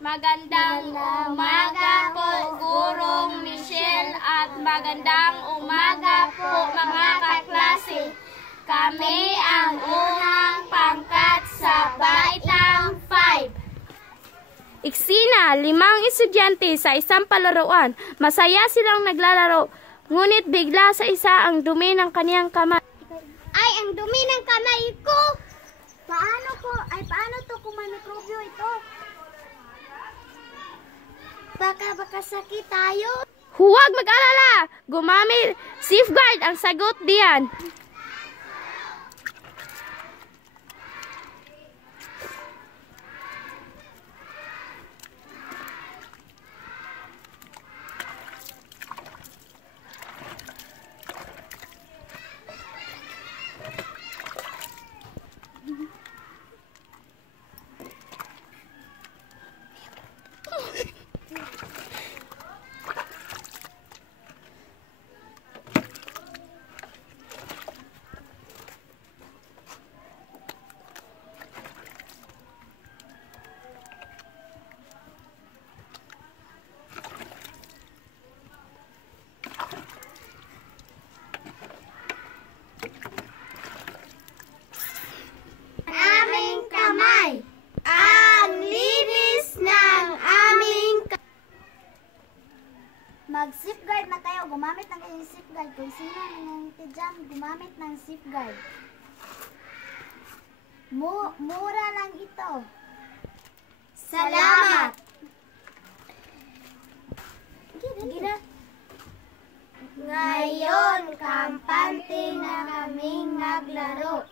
Magandang umaga po, Gurong Michelle, at magandang umaga po mga kaklase. Kami ang unang pangkat sa Baitang 5. Iksina, 5 estudyante sa isang palaruan. Masaya silang naglalaro, ngunit bigla sa isa ang dumi ng kaniyang kamay. Ay, ang dumi ng kamay ko! Paano to kung may mikrobyo ito? Baka sakit tayo. Huwag mag-alala! Gumamit safeguard ang sagot diyan. Mag-safeguard na tayo. Gumamit ng kayong safeguard. Kung sino nangyayari dyan, gumamit ng safeguard. Mura lang ito. Salamat! Gina. Ngayon, kampante na kaming naglaro.